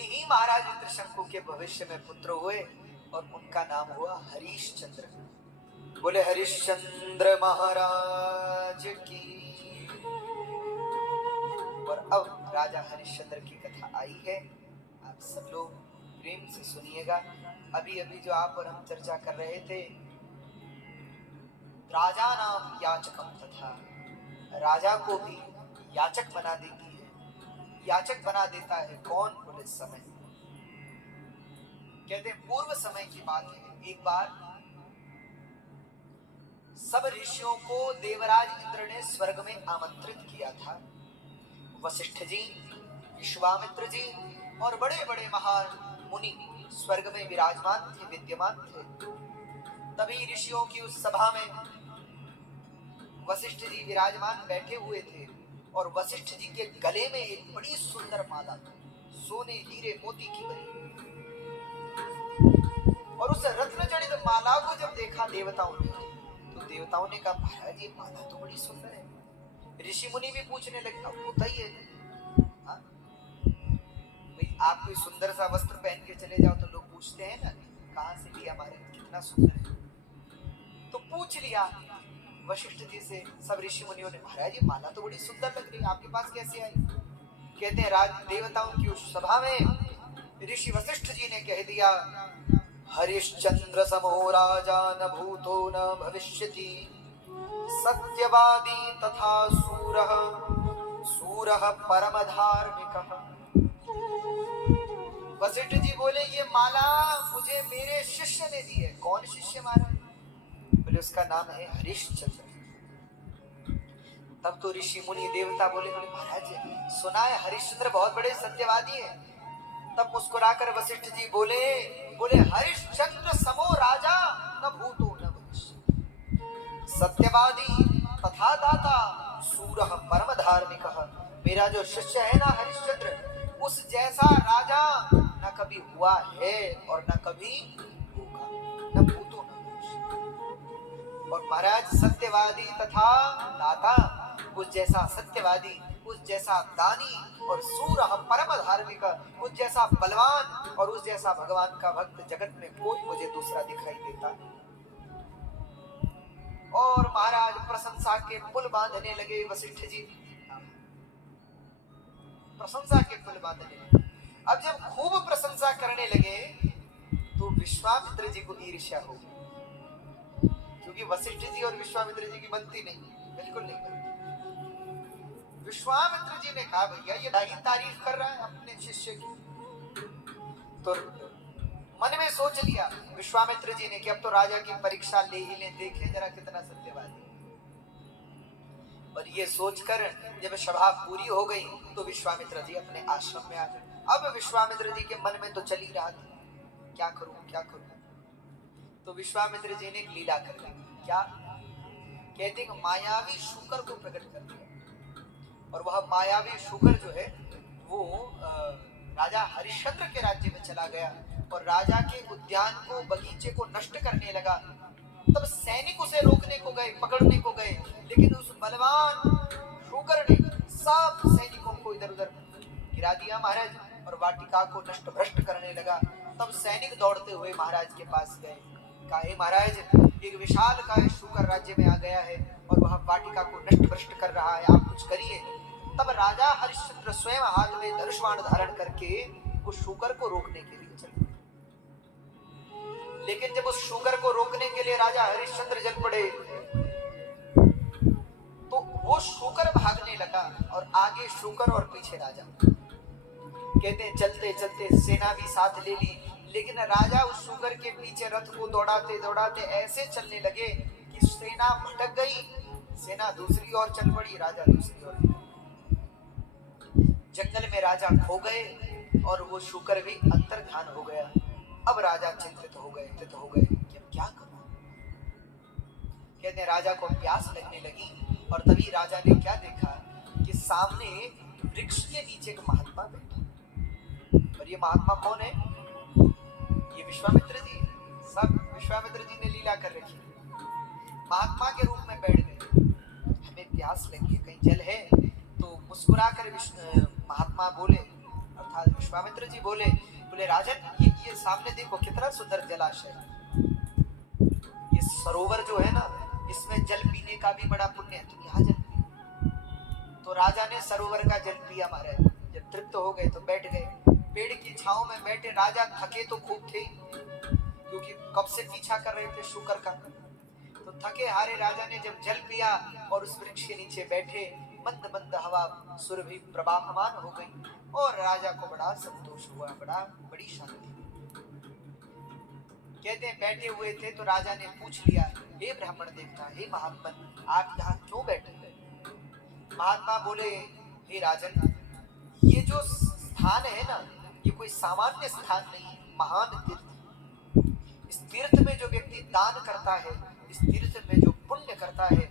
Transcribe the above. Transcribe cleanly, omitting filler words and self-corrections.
उन्हीं महाराज त्रिशंकु के भविष्य में पुत्र हुए और उनका नाम हुआ हरिश्चंद्र। बोले हरिश्चंद्र महाराज की। और अब राजा हरिश्चंद्र की कथा आई है, आप सब लोग प्रेम से सुनिएगा। अभी अभी जो आप और हम चर्चा कर रहे थे, राजा नाम याचकम तथा, राजा को भी याचक बना देती है। याचक बना देता है कौन? बोले समय। कहते हैं पूर्व समय की बात है, एक बार सब ऋषियों को देवराज इंद्र ने स्वर्ग में आमंत्रित किया था। वशिष्ठ जी, विश्वामित्र जी और बड़े बड़े महान मुनि स्वर्ग में विराजमान थे, विद्यमान थे। तभी ऋषियों की उस सभा में वशिष्ठ जी विराजमान बैठे हुए थे और वशिष्ठ जी के गले में एक बड़ी सुंदर माला, सोने हीरे मोती की बनी, और उस रत्न जड़ित माला को जब देखा देवताओं ने, तो देवताओं ने कहा महाराज ये माला तो बड़ी सुंदर है। ऋषि मुनि भी पूछने लगे, अब होता ही है, भाई आप कोई सुंदर सा वस्त्र पहन के चले जाओ तो लोग पूछते हैं ना, कहां से लिया महाराज, कितना सुंदर है। तो पूछ लिया वशिष्ठ जी से सब ऋषि मुनियों ने, महाराज ये माला तो बड़ी सुंदर लग रही है, आपके पास कैसे आई? कहते हैं राज देवताओं की उस सभा में ऋषि वशिष्ठ जी ने कह दिया, हरिश्चंद्र समो राजा न भूतो न भविष्यति, सत्यवादी तथा सूरः सूरः परम धार्मिकः। वशिष्ठ जी बोले ये माला मुझे मेरे शिष्य ने दी है। कौन शिष्य महाराज? बोले उसका नाम है हरिश्चंद्र। तब तो ऋषि मुनि देवता बोले, बोले महाराज सुना है हरिश्चंद्र बहुत बड़े सत्यवादी है। तब मुस्कुराकर वशिष्ठ जी बोले, बोले हरिश्चंद्र समो राजा न भूतो न भविष्य, सत्यवादी तथा दाता सूरः परम धार्मिकः। मेरा जो शिष्य है ना हरिश्चंद्र, उस जैसा राजा न कभी हुआ है और न कभी होगा, न भूतो न भविष्य। और महाराज सत्यवादी तथा दाता, उस जैसा सत्यवादी, उस जैसा दानी, और सूरः परम धार्मिक, उस जैसा बलवान और उस जैसा भगवान का भक्त जगत में कोई मुझे दूसरा दिखाई देता नहीं। और महाराज प्रशंसा के पुल बांधने लगे। वशिष्ठ जी प्रशंसा के पुल बांधने लगे। अब जब खूब प्रशंसा करने लगे तो विश्वामित्र जी को ईर्ष्या हो गई, क्योंकि वशिष्ठ जी और विश्वामित्र जी की बनती नहीं, बिल्कुल नहीं बनती। विश्वामित्र जी ने कहा भैया ये दाही तारीफ कर रहा है अपने शिष्य की। तो मन में सोच लिया विश्वामित्र जी ने कि अब तो राजा की परीक्षा ले ही ले, देखे जरा कितना सत्यवादी। और ये सोचकर जब सभा पूरी हो गई तो विश्वामित्र जी अपने आश्रम में आ गए। अब विश्वामित्र जी के मन में तो चल ही रहा था, क्या करूं क्या करूं। तो विश्वामित्र जी ने एक लीला कर दी। क्या? कहते हैं मायावी शूकर को प्रकट कर दिया, और वह मायावी शूकर जो है वो राजा हरिश्चंद्र के राज्य में चला गया और राजा के उद्यान को, बगीचे को नष्ट करने लगा। तब सैनिक उसे रोकने को गए, पकड़ने को गए, लेकिन उस बलवान शूकर ने सब सैनिकों को इधर उधर गिरा दिया महाराज, और वाटिका को नष्ट भ्रष्ट करने लगा। तब सैनिक दौड़ते हुए महाराज के पास गए, कहा महाराज एक विशाल काय शूकर राज्य में आ गया है और वह वाटिका को नष्ट भ्रष्ट कर रहा है, आप कुछ करिए। तब राजा हरिश्चंद्र स्वयं हाथ में धनुष बाण धारण करके उस शूकर को रोकने के लिए चल पड़े। लेकिन जब उस शूकर को रोकने के लिए राजा हरिश्चंद्र चल पड़े तो वो शूकर भागने लगा, और आगे शूकर और पीछे राजा। कहते चलते चलते सेना भी साथ ले ली, लेकिन राजा उस शूकर के पीछे रथ को दौड़ाते दौड़ाते ऐसे चलने लगे कि सेना भटक गई। सेना दूसरी ओर चल पड़ी, राजा दूसरी ओर। जंगल में राजा खो गए और वो शूकर भी अंतर्धान हो गया। अब राजा चिंतित हो गए कि अब क्या करूं। कहते राजा को प्यास लगने लगी, और तभी राजा ने क्या देखा कि सामने वृक्ष के नीचे एक महात्मा बैठा। और ये महात्मा कौन है? ये विश्वामित्र जी। सब विश्वामित्र जी ने लीला कर रखी। महात्मा के रूप में बैठ गए। हमें प्यास लगी है, कहीं जल है? तो मुस्कुराकर महात्मा बोले, अब था। विश्वामित्र जी बोले राजन ये सामने देखो कितना सुंदर जलाशय, ये सरोवर जो है ना, इसमें जल पीने का भी बड़ा पुण्य है, तुम यहाँ जल पियो। तो राजा ने सरोवर का जल पिया महाराज। जब तृप्त हो गए तो बैठ गए, पेड़ की छांव में बैठे। राजा थके तो खूब थे, क्योंकि कब से पीछा कर रहे थे शुकर का। तो थके हारे राजा ने जब जल पिया और उस वृक्ष के नीचे बैठे, मंद मंद हवा सुरभि प्रवाहमान हो गई और राजा को बड़ा संतोष हुआ, बड़ी शांति। कहते हैं बैठे हुए थे तो राजा ने पूछ लिया, हे ब्राह्मण देवता, हे महात्मा, आप यहाँ क्यों बैठे? महात्मा बोले, हे राजन, ये जो स्थान है ना, ये कोई सामान्य स्थान नहीं है, महान तीर्थ। इस तीर्थ में जो व्यक्ति दान करता है, इस तीर्थ में जो पुण्य करता है,